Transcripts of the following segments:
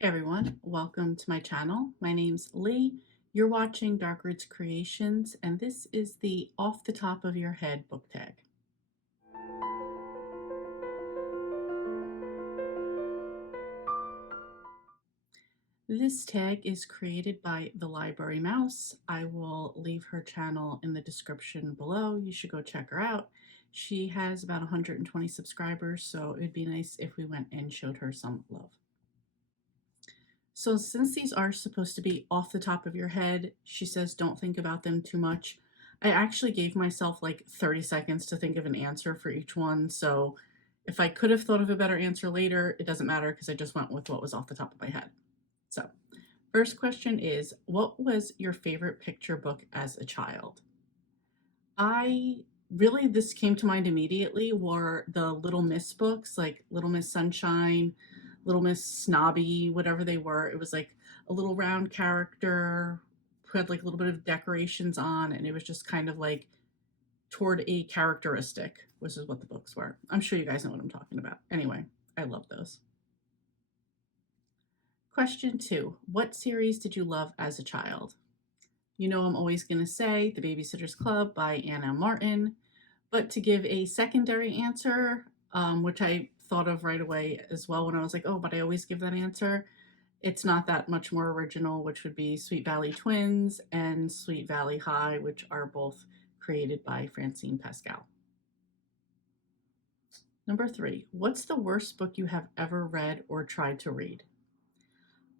Hey everyone, welcome to my channel. My name's Lee. You're watching Dark Roots Creations, and this is the Off the Top of Your Head book tag. This tag is created by the Library Mouse. I will leave her channel in the description below. You should go check her out. She has about 120 subscribers, so it'd be nice if we went and showed her some love. So since these are supposed to be off the top of your head, she says don't think about them too much. I actually gave myself like 30 seconds to think of an answer for each one. So if I could have thought of a better answer later, it doesn't matter because I just went with what was off the top of my head. So first question is, what was your favorite picture book as a child? This came to mind immediately were the Little Miss books, like Little Miss Sunshine, Little Miss Snobby, whatever they were. It was like a little round character who had like a little bit of decorations on, and it was just kind of like toward a characteristic, which is what the books were. I'm sure you guys know what I'm talking about. Anyway, I love those. Question 2. What series did you love as a child? You know I'm always going to say The Babysitter's Club by Anna Martin, but to give a secondary answer, which I thought of right away as well when I was like, oh, but I always give that answer, it's not that much more original, which would be Sweet Valley Twins and Sweet Valley High, which are both created by Francine Pascal. Number 3, what's the worst book you have ever read or tried to read?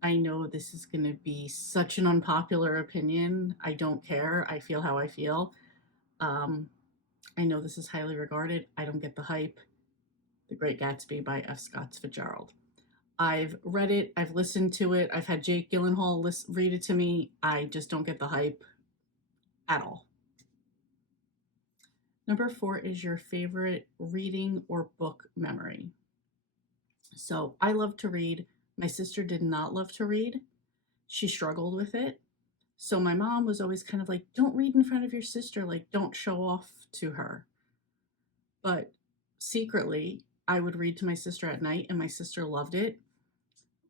I know this is going to be such an unpopular opinion. I don't care. I feel how I feel. I know this is highly regarded. I don't get the hype. The Great Gatsby by F. Scott Fitzgerald. I've read it. I've listened to it. I've had Jake Gyllenhaal read it to me. I just don't get the hype at all. Number 4 is your favorite reading or book memory. So I love to read. My sister did not love to read. She struggled with it. So my mom was always kind of like, don't read in front of your sister. Like, don't show off to her. But secretly, I would read to my sister at night, and my sister loved it.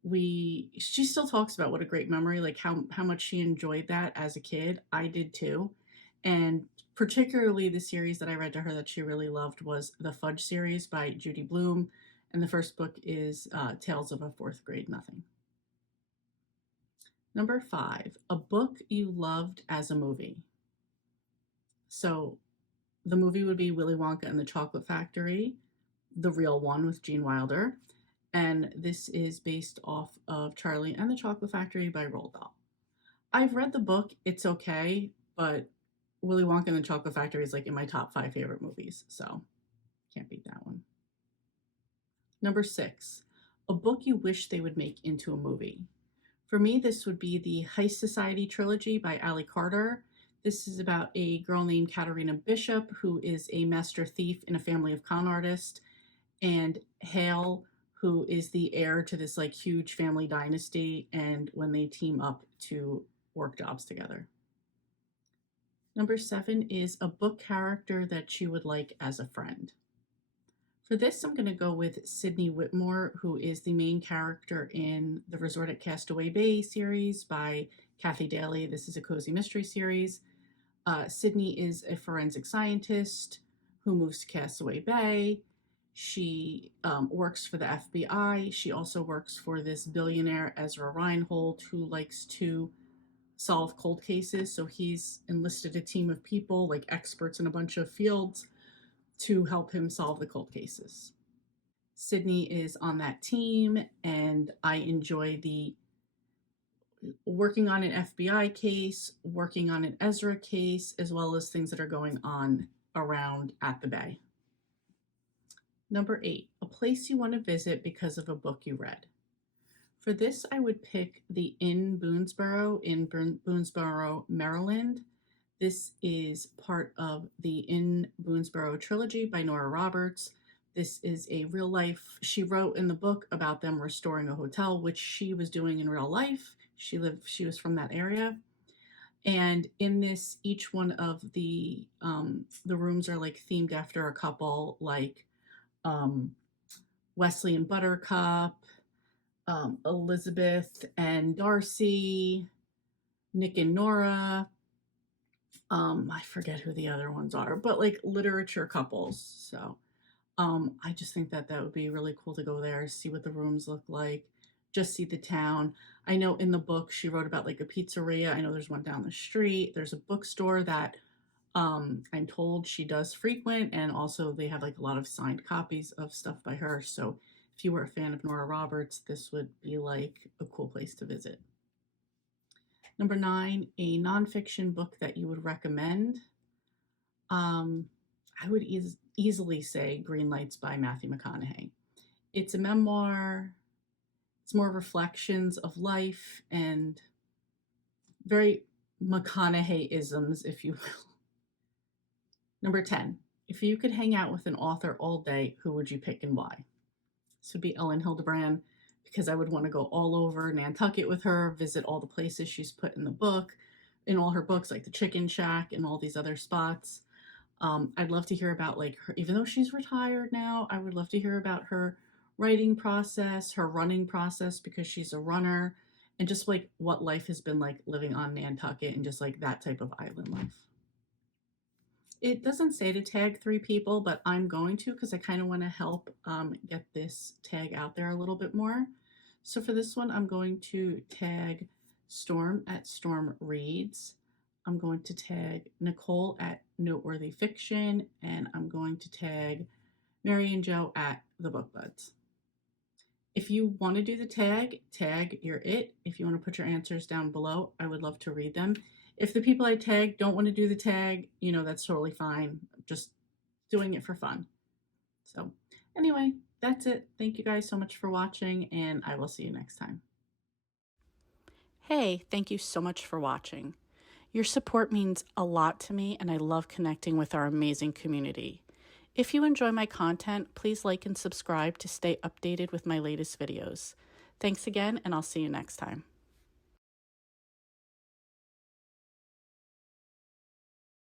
She still talks about what a great memory, like how much she enjoyed that as a kid. I did too. And particularly the series that I read to her that she really loved was the Fudge series by Judy Blume. And the first book is Tales of a Fourth Grade Nothing. Number 5, a book you loved as a movie. So the movie would be Willy Wonka and the Chocolate Factory, the real one with Gene Wilder. And this is based off of Charlie and the Chocolate Factory by Roald Dahl. I've read the book. It's okay, but Willy Wonka and the Chocolate Factory is like in my top 5 favorite movies, so can't beat that one. Number 6, a book you wish they would make into a movie. For me, this would be the Heist Society trilogy by Ali Carter. This is about a girl named Katarina Bishop who is a master thief in a family of con artists, and Hale, who is the heir to this like huge family dynasty, and when they team up to work jobs together. Number 7 is a book character that you would like as a friend. For this, I'm going to go with Sydney Whitmore, who is the main character in the Resort at Castaway Bay series by Kathy Daly. This is a cozy mystery series. Sydney is a forensic scientist who moves to Castaway Bay. She works for the FBI. She also works for this billionaire, Ezra Reinhold, who likes to solve cold cases. So he's enlisted a team of people, like experts in a bunch of fields, to help him solve the cold cases. Sydney is on that team, and I enjoy the working on an FBI case, working on an Ezra case, as well as things that are going on around at the Bay. Number 8, a place you want to visit because of a book you read. For this, I would pick the Inn Boonesboro in Boonesboro, Maryland. This is part of the Inn Boonesboro trilogy by Nora Roberts. This is a real life. She wrote in the book about them restoring a hotel, which she was doing in real life. She was from that area. And in this, each one of the rooms are like themed after a couple, like Wesley and Buttercup, Elizabeth and Darcy, Nick and Nora. I forget who the other ones are, but like literature couples. So I just think that that would be really cool to go there, see what the rooms look like, just see the town. I know in the book she wrote about like a pizzeria. I know there's one down the street. There's a bookstore that I'm told she does frequent, and also they have like a lot of signed copies of stuff by her. So if you were a fan of Nora Roberts, this would be like a cool place to visit. Number 9, a nonfiction book that you would recommend. I would easily say Green Lights by Matthew McConaughey. It's a memoir. It's more reflections of life and very McConaughey-isms, if you will. Number 10, if you could hang out with an author all day, who would you pick and why? This would be Ellen Hildebrand, because I would want to go all over Nantucket with her, visit all the places she's put in the book, in all her books, like the Chicken Shack and all these other spots. I'd love to hear about like her, even though she's retired now, I would love to hear about her writing process, her running process, because she's a runner, and just like what life has been like living on Nantucket and just like that type of island life. It doesn't say to tag 3 people, but I'm going to because I kind of want to help get this tag out there a little bit more. So for this one, I'm going to tag Storm at Storm Reads. I'm going to tag Nicole at Noteworthy Fiction, and I'm going to tag Mary and Joe at The Book Buds. If you want to do the tag your it. If you want to put your answers down below, I would love to read them. If the people I tag don't want to do the tag, that's totally fine. Just doing it for fun. So anyway, that's it. Thank you guys so much for watching, and I will see you next time. Hey, thank you so much for watching. Your support means a lot to me, and I love connecting with our amazing community. If you enjoy my content, please like and subscribe to stay updated with my latest videos. Thanks again, and I'll see you next time.